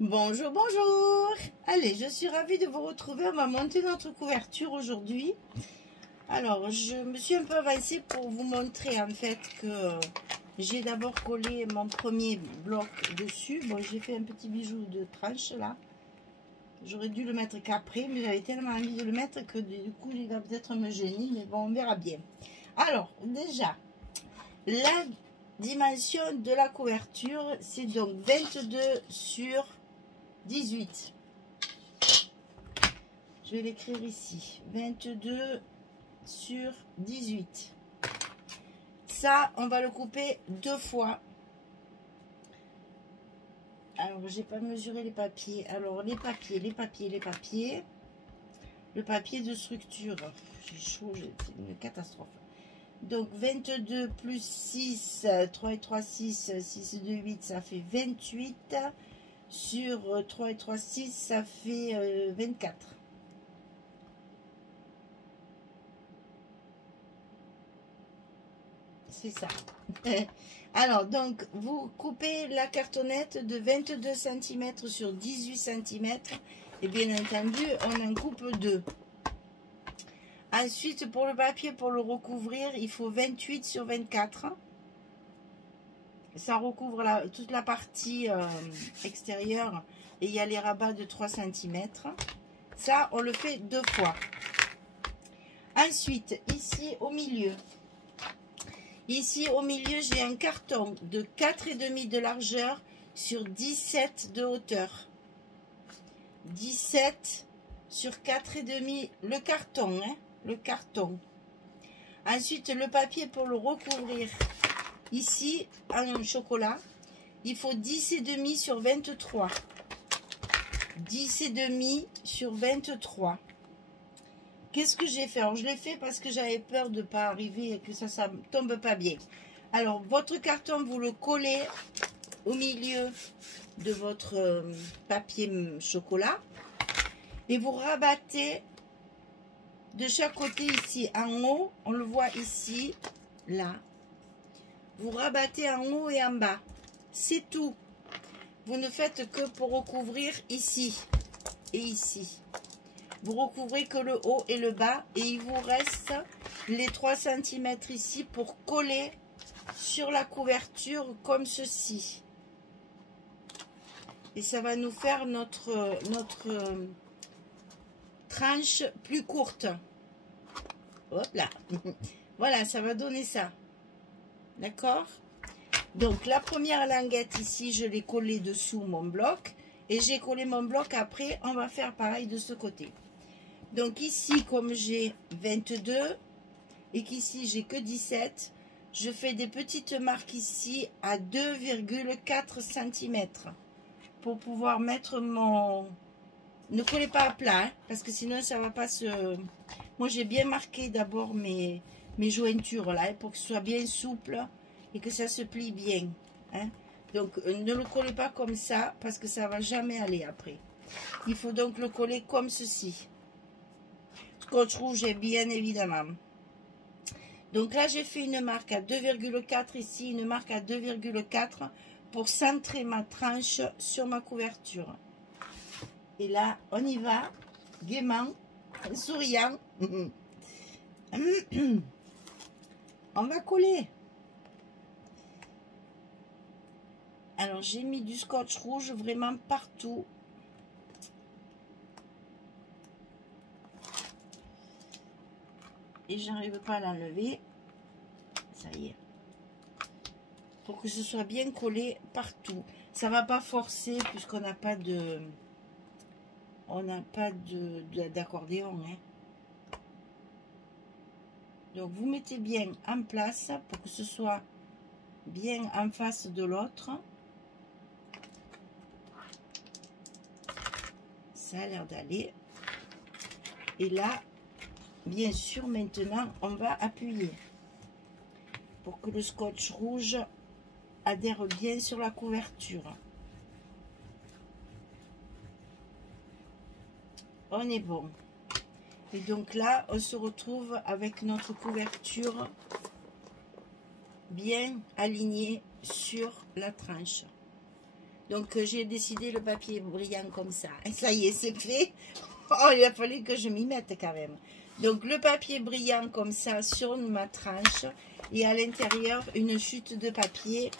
Bonjour, bonjour. Allez, je suis ravie de vous retrouver. On va monter notre couverture aujourd'hui. Alors, je me suis un peu avancée pour vous montrer en fait que j'ai d'abord collé mon premier bloc dessus. Bon, j'ai fait un petit bijou de tranche là. J'aurais dû le mettre qu'après, mais j'avais tellement envie de le mettre que du coup, il va peut-être me gêner. Mais bon, on verra bien. Alors, déjà, la dimension de la couverture, c'est donc 22 sur 18. Je vais l'écrire ici. 22 sur 18. Ça, on va le couper 2 fois. Alors, j'ai pas mesuré les papiers. Alors, les papiers. Le papier de structure. J'ai chaud, c'est une catastrophe. Donc, 22 plus 6, 3 et 3, 6, 6 et 2, 8, ça fait 28. Sur 3 et 3, 6, ça fait 24. C'est ça. Alors, donc, vous coupez la cartonnette de 22 cm sur 18 cm. Et bien entendu, on en coupe 2. Ensuite, pour le papier, pour le recouvrir, il faut 28 sur 24. Ça recouvre toute la partie extérieure. Et il y a les rabats de 3 cm. Ça, on le fait 2 fois. Ensuite, ici au milieu. Ici au milieu, j'ai un carton de 4,5 de largeur sur 17 de hauteur. 17 sur 4,5, le carton, hein, le carton. Ensuite, le papier pour le recouvrir. Ici, en chocolat, il faut 10,5 sur 23. 10,5 sur 23. Qu'est-ce que j'ai fait? Alors, je l'ai fait parce que j'avais peur de ne pas arriver et que ça ne tombe pas bien. Alors, votre carton, vous le collez au milieu de votre papier chocolat et vous rabattez de chaque côté ici en haut. On le voit ici, là. Vous rabattez en haut et en bas. C'est tout. Vous ne faites que pour recouvrir ici et ici. Vous recouvrez que le haut et le bas et il vous reste les 3 cm ici pour coller sur la couverture comme ceci. Et ça va nous faire notre tranche plus courte. Hop là. Voilà, ça va donner ça. D'accord? Donc la première languette ici, je l'ai collée dessous mon bloc. Et j'ai collé mon bloc après, on va faire pareil de ce côté. Donc ici, comme j'ai 22 et qu'ici j'ai que 17, je fais des petites marques ici à 2,4 cm pour pouvoir mettre mon... Ne collez pas à plat, hein, parce que sinon ça va pas se... Moi j'ai bien marqué d'abord mes jointures là, pour que ce soit bien souple et que ça se plie bien. Hein. Donc ne le collez pas comme ça, parce que ça va jamais aller après. Il faut donc le coller comme ceci. Scotch rouge, bien évidemment. Donc là, j'ai fait une marque à 2,4 ici, une marque à 2,4 pour centrer ma tranche sur ma couverture. Et là, on y va, gaiement, souriant. On va coller. Alors, j'ai mis du scotch rouge vraiment partout. Et j'arrive pas à l'enlever. Ça y est. Pour que ce soit bien collé partout. Ça va pas forcer puisqu'on n'a pas de... On n'a pas d'accordéon. Hein. Donc vous mettez bien en place pour que ce soit bien en face de l'autre. Ça a l'air d'aller. Et là, bien sûr, maintenant, on va appuyer pour que le scotch rouge adhère bien sur la couverture. On est bon. Et donc là, on se retrouve avec notre couverture bien alignée sur la tranche. Donc j'ai décidé le papier brillant comme ça. Et ça y est, c'est fait. Oh, il a fallu que je m'y mette quand même. Donc le papier brillant comme ça sur ma tranche. Et à l'intérieur, une chute de papier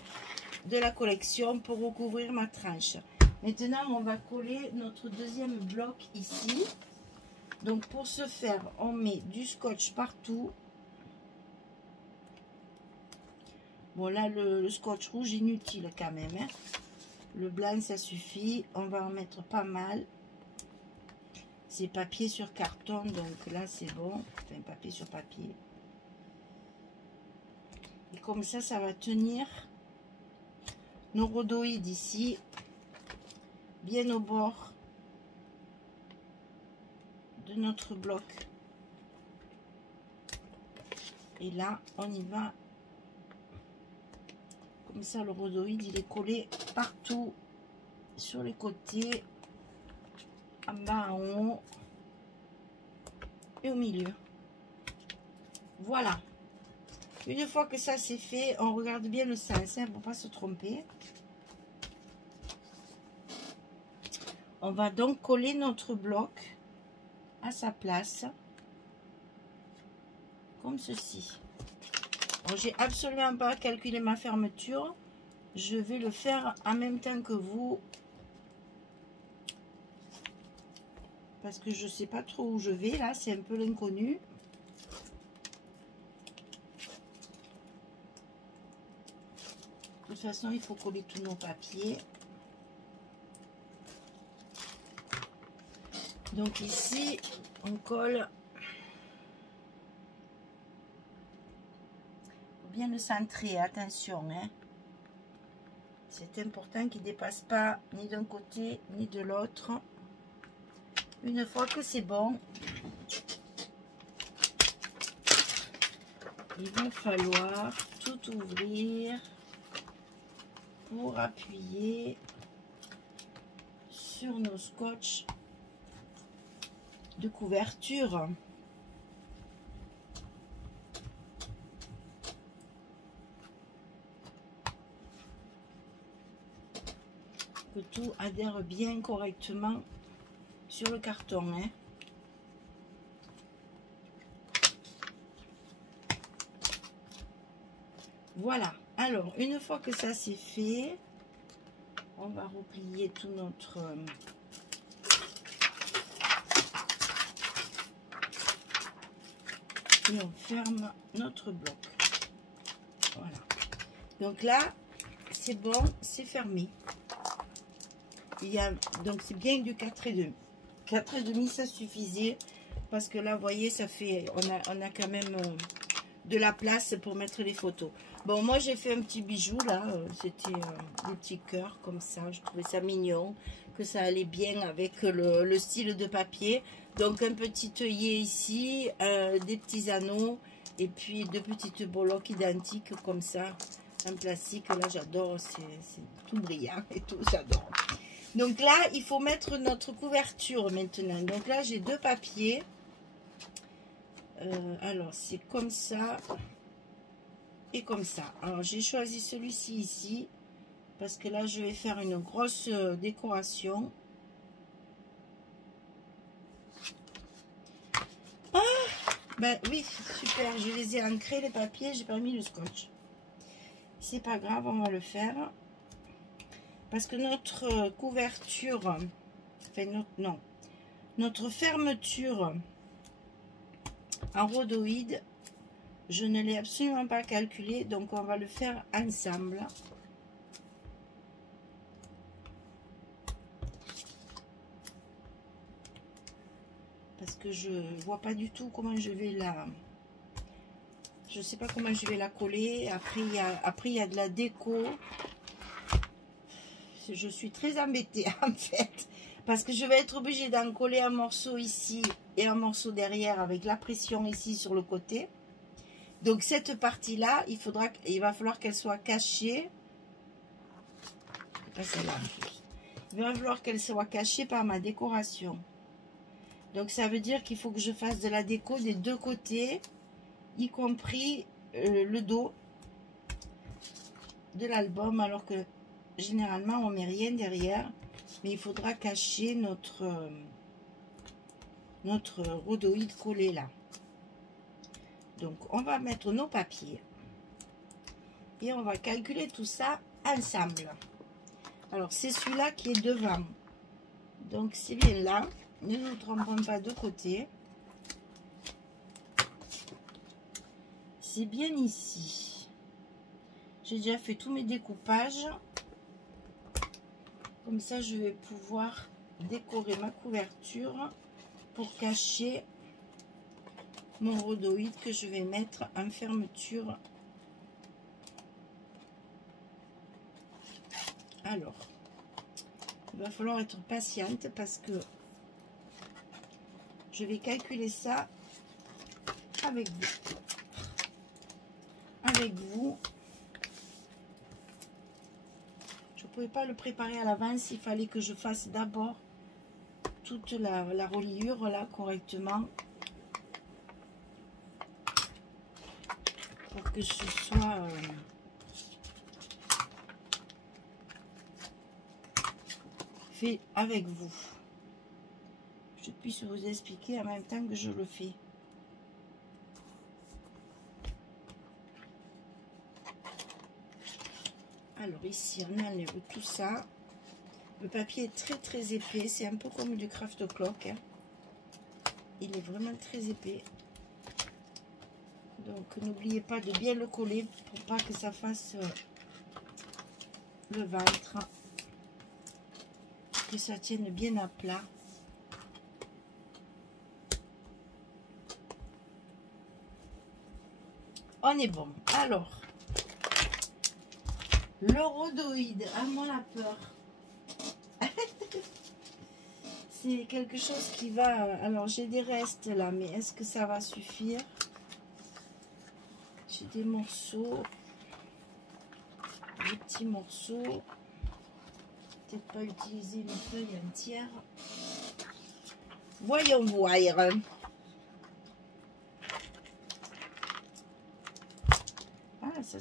de la collection pour recouvrir ma tranche. Maintenant, on va coller notre deuxième bloc ici. Donc pour ce faire, on met du scotch partout. Bon là, le scotch rouge inutile quand même. Hein. Le blanc, ça suffit. On va en mettre pas mal. C'est papier sur carton, donc là c'est bon. Enfin, papier sur papier. Et comme ça va tenir nos rhodoïdes ici, bien au bord de notre bloc. Et là, on y va. Comme ça, le rhodoïde, il est collé partout, sur les côtés, en bas, en haut, et au milieu. Voilà. Une fois que ça c'est fait, on regarde bien le sens, hein, pour ne pas se tromper. On va donc coller notre bloc à sa place, comme ceci. J'ai absolument pas calculé ma fermeture. Je vais le faire en même temps que vous. Parce que je sais pas trop où je vais là, c'est un peu l'inconnu. De toute façon, il faut coller tous nos papiers. Donc ici, on colle. Faut bien le centrer, attention. Hein. C'est important qu'il ne dépasse pas ni d'un côté ni de l'autre. Une fois que c'est bon, il va falloir tout ouvrir pour appuyer sur nos scotch de couverture. Que tout adhère bien correctement sur le carton. Hein. Voilà. Alors, une fois que ça c'est fait, on va replier tout notre... et on ferme notre bloc. Voilà. Donc là, c'est bon, c'est fermé. Il y a, donc c'est bien du 4,5. 4,5 ça suffisait. Parce que là, vous voyez, ça fait... On a quand même... de la place pour mettre les photos. Bon, moi j'ai fait un petit bijou là, c'était des petits cœurs comme ça, je trouvais ça mignon, que ça allait bien avec le style de papier. Donc un petit œillet ici, des petits anneaux et puis deux petites breloques identiques comme ça, en plastique. Là j'adore, c'est tout brillant et tout, j'adore. Donc là il faut mettre notre couverture maintenant. Donc là j'ai deux papiers. Alors c'est comme ça et comme ça. Alors j'ai choisi celui-ci ici parce que là je vais faire une grosse décoration. Ah ben oui, super, je les ai ancrés les papiers, j'ai pas mis le scotch. C'est pas grave, on va le faire parce que notre couverture, enfin notre fermeture en rhodoïde, je ne l'ai absolument pas calculé, donc on va le faire ensemble. Parce que je vois pas du tout comment je vais la... Je sais pas comment je vais la coller. Après il y a de la déco. Je suis très embêtée en fait. Parce que je vais être obligée d'en coller un morceau ici et un morceau derrière avec la pression ici sur le côté. Donc cette partie là, il va falloir qu'elle soit cachée. Pas celle-là en plus. Il va falloir qu'elle soit cachée par ma décoration. Donc ça veut dire qu'il faut que je fasse de la déco des deux côtés, y compris le dos de l'album, alors que généralement on met rien derrière, mais il faudra cacher notre rhodoïde collé là. Donc on va mettre nos papiers et on va calculer tout ça ensemble. Alors c'est celui-là qui est devant, donc c'est bien là, ne nous trompons pas de côté, c'est bien ici. J'ai déjà fait tous mes découpages, comme ça je vais pouvoir décorer ma couverture pour cacher mon rhodoïde que je vais mettre en fermeture. Alors, il va falloir être patiente parce que je vais calculer ça avec vous. Je ne pouvais pas le préparer à l'avance, il fallait que je fasse d'abord toute la reliure là correctement pour que ce soit fait avec vous. Je puisse vous expliquer en même temps que je le fais. Alors ici on enlève tout ça. Le papier est très épais, c'est un peu comme du craft clock, hein. Il est vraiment très épais. Donc n'oubliez pas de bien le coller pour pas que ça fasse le ventre, que ça tienne bien à plat. On est bon. Alors, le rhodoïde, à moi la peur. C'est quelque chose qui va... Alors, j'ai des restes là, mais est-ce que ça va suffire? J'ai des morceaux, des petits morceaux. Peut-être pas utiliser une feuille entière. Voyons voir. Ah, ça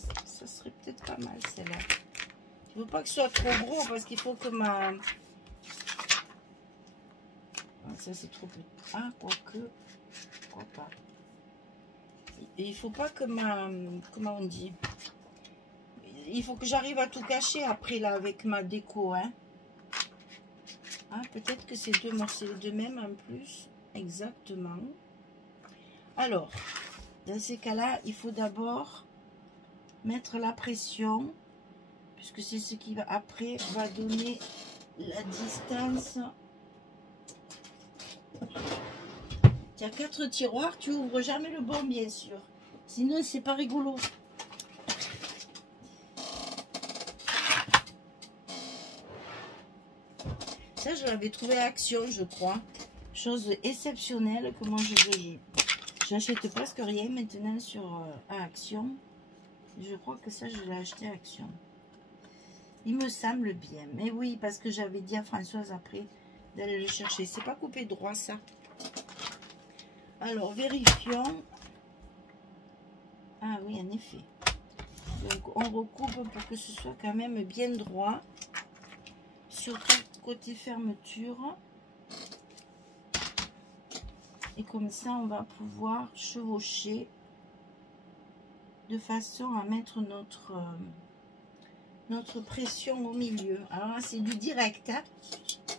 serait peut-être pas mal celle-là. Il ne faut pas que ce soit trop gros parce qu'il faut que ma... Ah, ça c'est trop petit. Ah, quoique. Pourquoi pas. Et il faut pas que ma... Comment on dit? Il faut que j'arrive à tout cacher après là avec ma déco, hein. Ah, peut-être que c'est deux morceaux de même en plus. Exactement. Alors, dans ces cas-là, il faut d'abord mettre la pression, puisque c'est ce qui va après va donner la distance. Tu as 4 tiroirs, tu ouvres jamais le bon, bien sûr. Sinon, c'est pas rigolo. Ça, je l'avais trouvé à Action, je crois. Chose exceptionnelle. Comment j'achète presque rien maintenant sur à Action. Je crois que ça, je l'ai acheté à Action. Il me semble bien. Mais oui, parce que j'avais dit à Françoise après d'aller le chercher. C'est pas coupé droit, ça. Alors, vérifions. Ah oui, en effet. Donc, on recoupe pour que ce soit quand même bien droit. Surtout côté fermeture. Et comme ça, on va pouvoir chevaucher de façon à mettre notre pression au milieu. Alors là, c'est du direct, hein.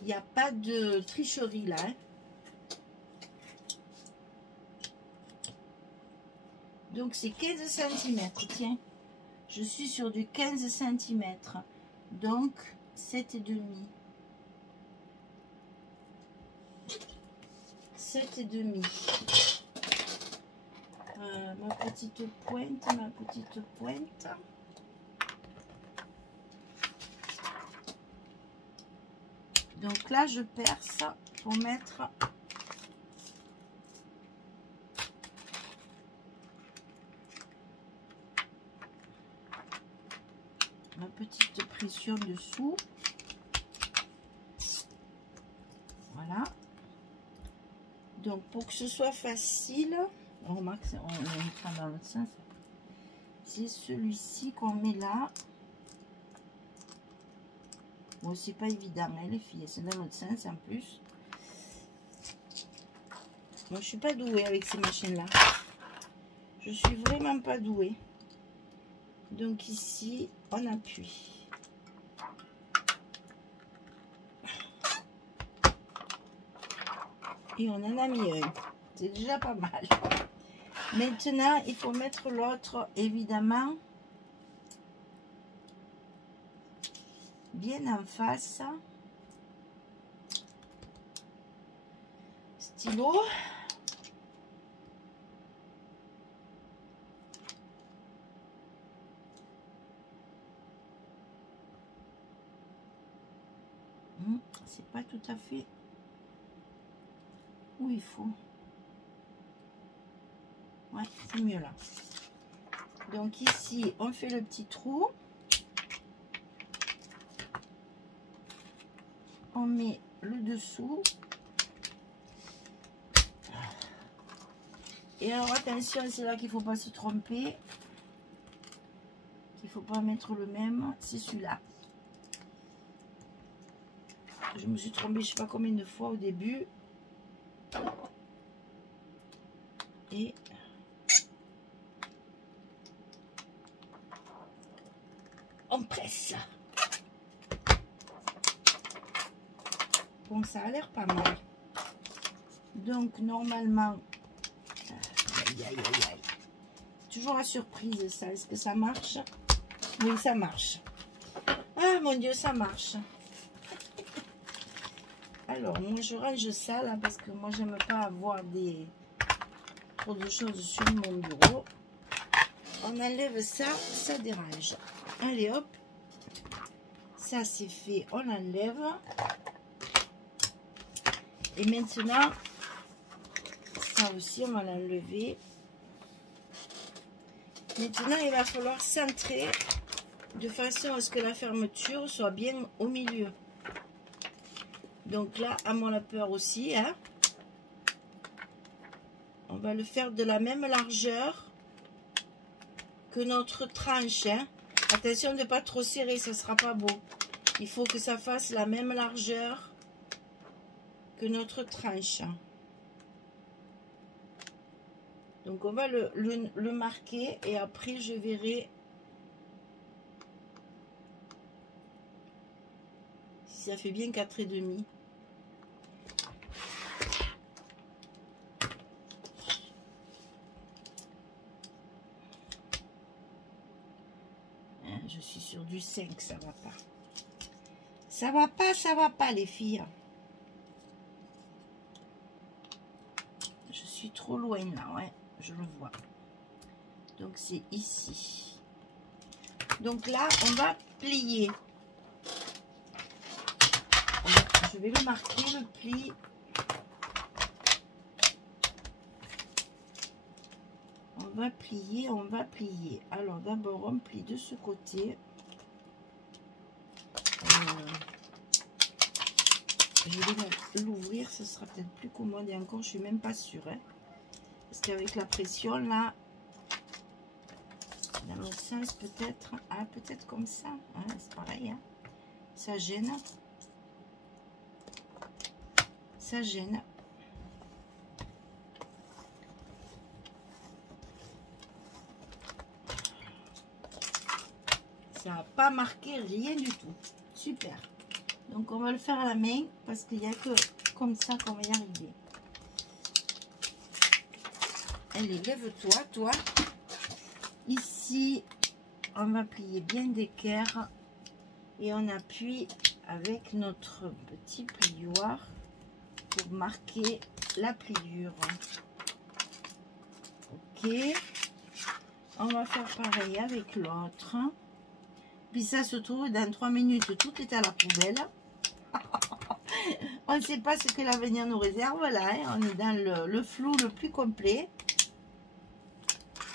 Il n'y a pas de tricherie là, hein. Donc c'est 15 cm, tiens, je suis sur du 15 cm, donc 7,5. 7,5. Ma petite pointe, Donc là, je perce pour mettre ma petite pression dessous. Voilà. Donc pour que ce soit facile, on remarque, on est dans l'autre sens. C'est celui-ci qu'on met là. Bon, c'est pas évident, hein, les filles. C'est dans l'autre sens en plus. Moi, je suis pas douée avec ces machines-là. Je suis vraiment pas douée. Donc ici, on appuie. Et on en a mis un. C'est déjà pas mal. Maintenant, il faut mettre l'autre, évidemment, bien en face. Stylo. C'est pas tout à fait où il faut. Ouais, c'est mieux là. Donc ici, on fait le petit trou. On met le dessous. Et alors attention, c'est là qu'il ne faut pas se tromper. Il ne faut pas mettre le même. C'est celui-là. Je me suis trompée, je ne sais pas combien de fois au début. Et on presse. Bon, ça a l'air pas mal. Donc, normalement, aïe, aïe, aïe, aïe. Toujours la surprise, ça. Est-ce que ça marche? Oui, ça marche. Ah, mon Dieu, ça marche. Alors, moi, je range ça, là, parce que moi, j'aime pas avoir trop de choses sur mon bureau. On enlève ça, ça dérange. Allez, hop. Ça, c'est fait. On enlève. Et maintenant, ça aussi, on va l'enlever. Maintenant, il va falloir centrer de façon à ce que la fermeture soit bien au milieu. Donc là, à mon peur aussi, hein. On va le faire de la même largeur que notre tranche, hein. Attention de ne pas trop serrer, ça ne sera pas beau. Il faut que ça fasse la même largeur que notre tranche. Donc on va le marquer et après je verrai si ça fait bien 4,5. Je suis sur du 5, ça va pas. Ça va pas les filles. Je suis trop loin là, ouais, je le vois. Donc c'est ici. Donc là, on va plier. Je vais le marquer, le pli. On va plier, on va plier. Alors d'abord, on plie de ce côté. Je vais l'ouvrir, ce sera peut-être plus commode et encore, je suis même pas sûre. Hein, parce qu'avec la pression là, dans l'autre sens peut-être, ah, peut-être comme ça, hein, c'est pareil, hein, ça gêne. Ça gêne. Ça n'a pas marqué rien du tout. Super. Donc on va le faire à la main parce qu'il n'y a que comme ça qu'on va y arriver. Allez, lève-toi, toi. Ici, on va plier bien d'équerre et on appuie avec notre petit plioir pour marquer la pliure. Ok. On va faire pareil avec l'autre. Puis ça se trouve, dans 3 minutes, tout est à la poubelle. On ne sait pas ce que l'avenir nous réserve là. Hein. On est dans le flou le plus complet.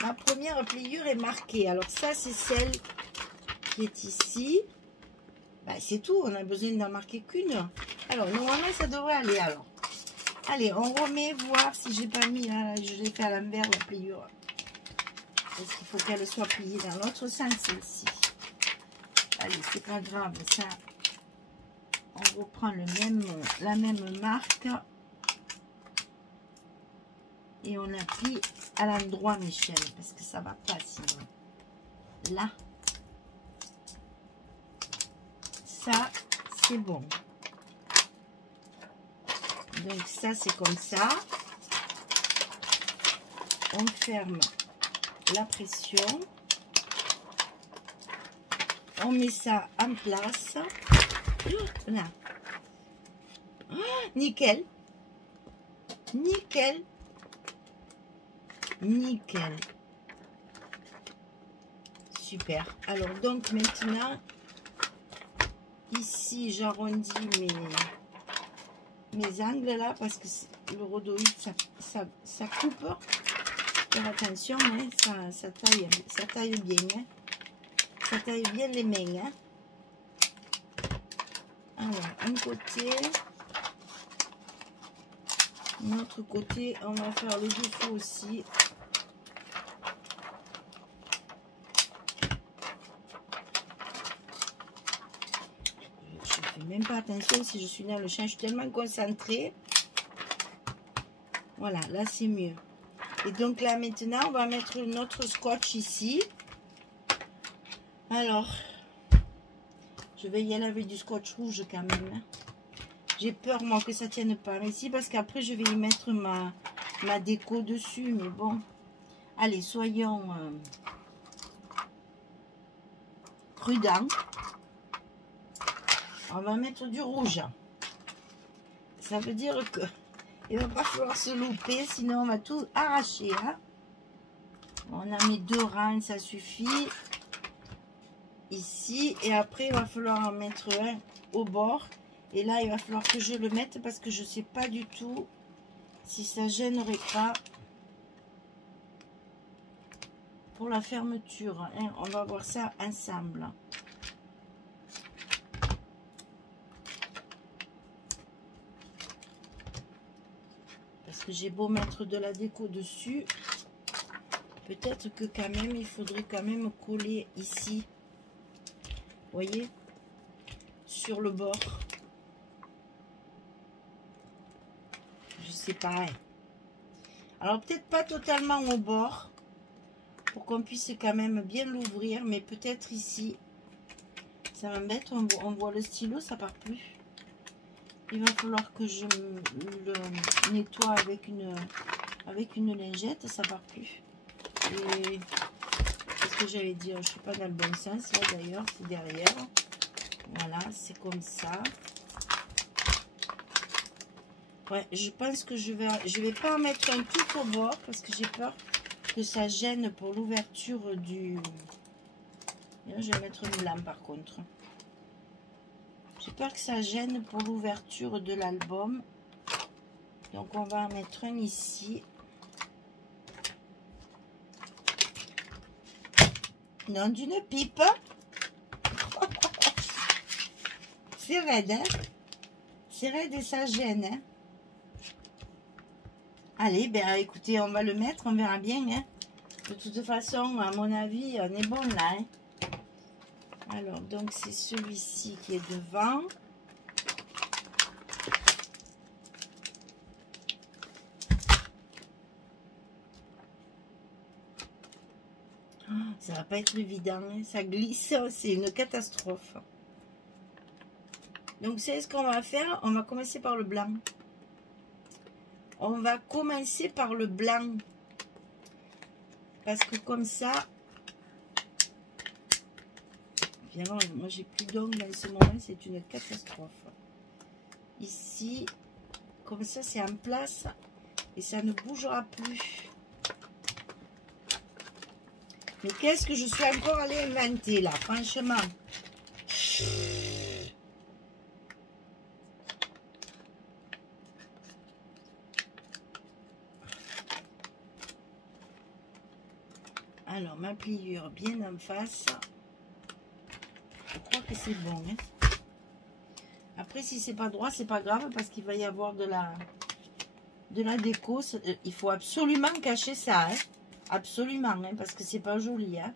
Ma première pliure est marquée. Alors ça, c'est celle qui est ici. Ben, c'est tout. On a besoin d'en marquer qu'une. Alors, normalement, ça devrait aller. Alors, allez, on remet voir si j'ai pas mis. Là, je l'ai fait à l'envers, la pliure. Parce qu'il faut qu'elle soit pliée dans l'autre sens, celle-ci. Allez, c'est pas grave, ça. On reprend la même marque. Et on appuie à l'endroit, Michel, parce que ça va pas sinon. Là. Ça, c'est bon. Donc ça, c'est comme ça. On ferme la pression. On met ça en place. Là. Oh, nickel. Nickel. Nickel. Super. Alors, donc, maintenant, ici, j'arrondis mes angles là, parce que le rhodoïde, ça coupe. Faire attention, hein, ça taille bien. Hein. Ça taille bien les mains. Hein. Alors, un côté. De l'autre côté, on va faire le dessous aussi. Je ne fais même pas attention si je suis dans le champ. Je suis tellement concentrée. Voilà, là c'est mieux. Et donc là maintenant, on va mettre notre scotch ici. Alors, je vais y aller avec du scotch rouge quand même. Hein. J'ai peur, moi, que ça tienne pas ici, parce qu'après, je vais y mettre ma déco dessus. Mais bon, allez, soyons prudents. On va mettre du rouge. Ça veut dire que il va pas falloir se louper, sinon on va tout arracher. Hein. On a mis 2 rangs, ça suffit. Ici, et après, il va falloir en mettre un au bord. Et là, il va falloir que je le mette parce que je ne sais pas du tout si ça gênerait pas pour la fermeture. Hein. On va voir ça ensemble. Parce que j'ai beau mettre de la déco dessus, peut-être que quand même, il faudrait quand même coller ici. Vous voyez, sur le bord. Je sais pas. Hein. Alors peut-être pas totalement au bord, pour qu'on puisse quand même bien l'ouvrir, mais peut-être ici. Ça m'embête, on voit le stylo, ça part plus. Il va falloir que je le nettoie avec une lingette, ça part plus. Et qu'est-ce que j'allais dire? Je suis pas dans le bon sens là d'ailleurs, c'est derrière. Voilà, c'est comme ça. Ouais, je pense que je vais pas en mettre un tout au bord parce que j'ai peur que ça gêne pour l'ouverture du... Je vais mettre une lame par contre. J'ai peur que ça gêne pour l'ouverture de l'album. Donc on va en mettre un ici. Non, d'une pipe. C'est raide, hein? C'est raide et ça gêne, hein? Allez, ben écoutez, on va le mettre, on verra bien, hein? De toute façon, à mon avis, on est bon là, hein? Alors, donc c'est celui-ci qui est devant. Oh, ça va pas être évident, hein? Ça glisse, c'est une catastrophe. Donc, c'est ce qu'on va faire. On va commencer par le blanc. On va commencer par le blanc. Parce que comme ça... Évidemment, moi, j'ai plus d'ongles en ce moment. C'est une catastrophe. Ici, comme ça, c'est en place. Et ça ne bougera plus. Mais qu'est-ce que je suis encore allée inventer, là, franchement. Alors, ma pliure bien en face. Je crois que c'est bon. Hein. Après, si c'est pas droit, c'est pas grave parce qu'il va y avoir de la déco. Il faut absolument cacher ça. Hein. Absolument, hein, parce que c'est pas joli. Hein.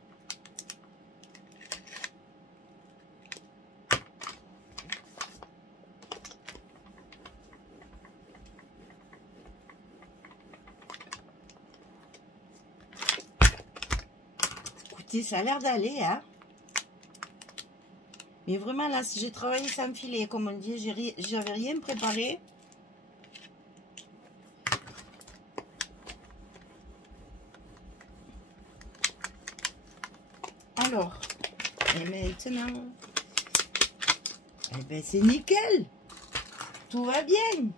écoutez, ça a l'air d'aller, hein. Mais vraiment, là, j'ai travaillé sans filet, comme on dit. J'avais rien préparé. Alors, et maintenant, eh ben, c'est nickel. Tout va bien.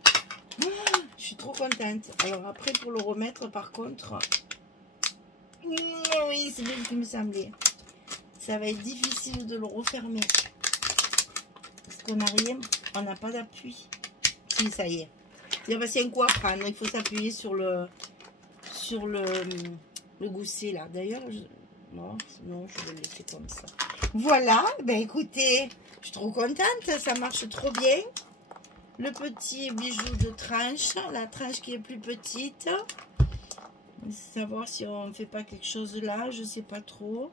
Ah, je suis trop contente. Alors après, pour le remettre, par contre, oui, c'est bien ce qui me semblait. Ça va être difficile de le refermer. Parce qu'on n'a rien, on n'a pas d'appui. Si, ça y est. Il y a un coup à prendre. Il faut s'appuyer sur le gousset là. D'ailleurs, non, je vais le laisser comme ça. Voilà, ben écoutez, je suis trop contente. Ça marche trop bien. Le petit bijou de tranche, la tranche qui est plus petite. Savoir si on ne fait pas quelque chose là, je sais pas trop.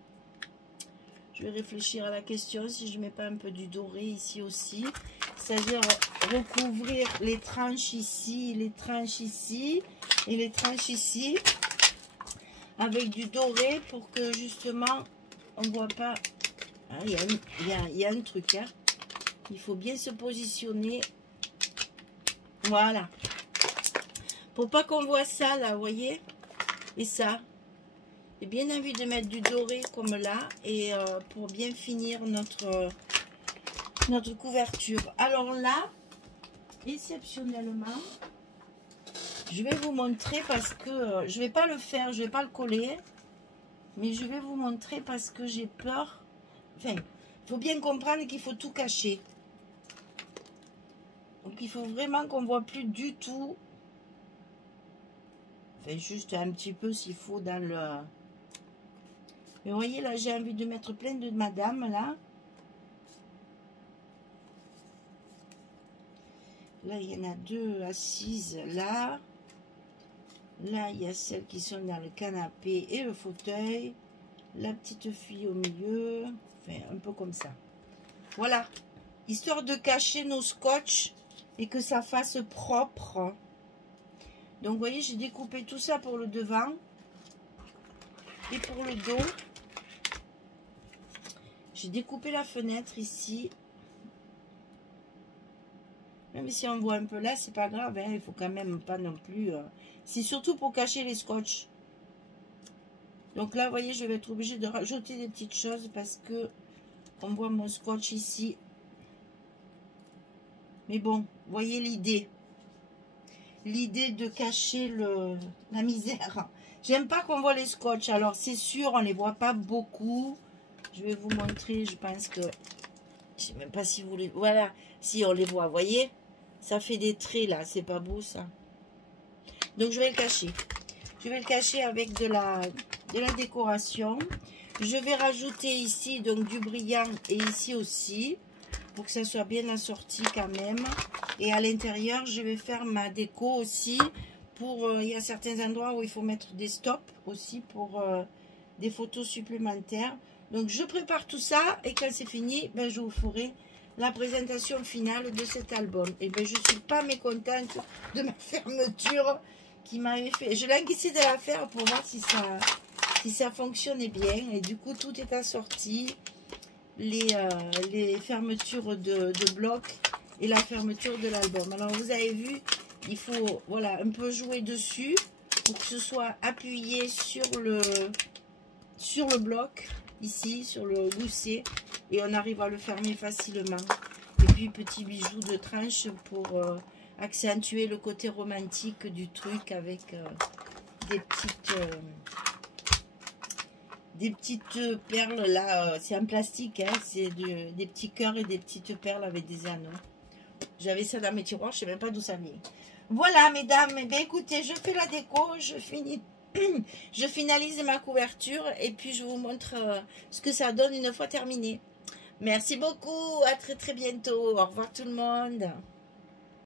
Je vais réfléchir à la question si je ne mets pas un peu du doré ici aussi. C'est-à-dire recouvrir les tranches ici, les tranches ici et les tranches ici avec du doré pour que justement on ne voit pas. Ah, il y a un truc, hein. Il faut bien se positionner. Voilà. Pour pas qu'on voit ça là, vous voyez. Et ça. J'ai bien envie de mettre du doré comme là. Et pour bien finir notre couverture. Alors là, exceptionnellement, je vais vous montrer parce que je vais pas le faire, je vais pas le coller. Mais je vais vous montrer parce que j'ai peur. Enfin, il faut bien comprendre qu'il faut tout cacher. Donc il faut vraiment qu'on voit plus du tout. Enfin, juste un petit peu s'il faut dans le... Mais vous voyez là, j'ai envie de mettre plein de madame là. Là, il y en a deux assises là. Là, il y a celles qui sont dans le canapé et le fauteuil. La petite fille au milieu. Enfin, un peu comme ça. Voilà. Histoire de cacher nos scotch et que ça fasse propre. Donc, vous voyez, j'ai découpé tout ça pour le devant. Et pour le dos. J'ai découpé la fenêtre ici. Même si on voit un peu là, c'est pas grave. Hein, il faut quand même pas non plus... C'est surtout pour cacher les scotch. Donc là, vous voyez, je vais être obligée de rajouter des petites choses parce que on voit mon scotch ici. Mais bon, vous voyez l'idée. L'idée de cacher la misère. J'aime pas qu'on voit les scotch. Alors, c'est sûr, on les voit pas beaucoup. Je vais vous montrer, je pense que... Je sais même pas si vous les... Voilà, si on les voit, vous voyez. Ça fait des traits là, c'est pas beau ça. Donc, je vais le cacher. Je vais le cacher avec de la décoration. Je vais rajouter ici donc du brillant et ici aussi. Pour que ça soit bien assorti quand même. Et à l'intérieur, je vais faire ma déco aussi. Il y a certains endroits où il faut mettre des stops aussi pour des photos supplémentaires. Donc je prépare tout ça et quand c'est fini, ben, je vous ferai la présentation finale de cet album. Et ben je ne suis pas mécontente de ma fermeture qui m'avait fait. Je languissais de la faire pour voir si ça fonctionnait bien. Et du coup tout est assorti. Les fermetures de blocs et la fermeture de l'album. Alors vous avez vu, il faut voilà un peu jouer dessus pour que ce soit appuyé sur le bloc ici, sur le gousset, et on arrive à le fermer facilement. Et puis petit bijou de tranche pour accentuer le côté romantique du truc avec des petites perles là, c'est en plastique, hein, c'est des petits cœurs et des petites perles avec des anneaux. J'avais ça dans mes tiroirs, je ne sais même pas d'où ça vient. Voilà mesdames, eh bien, écoutez, je fais la déco, je finalise ma couverture et puis je vous montre ce que ça donne une fois terminé. Merci beaucoup, à très très bientôt, au revoir tout le monde.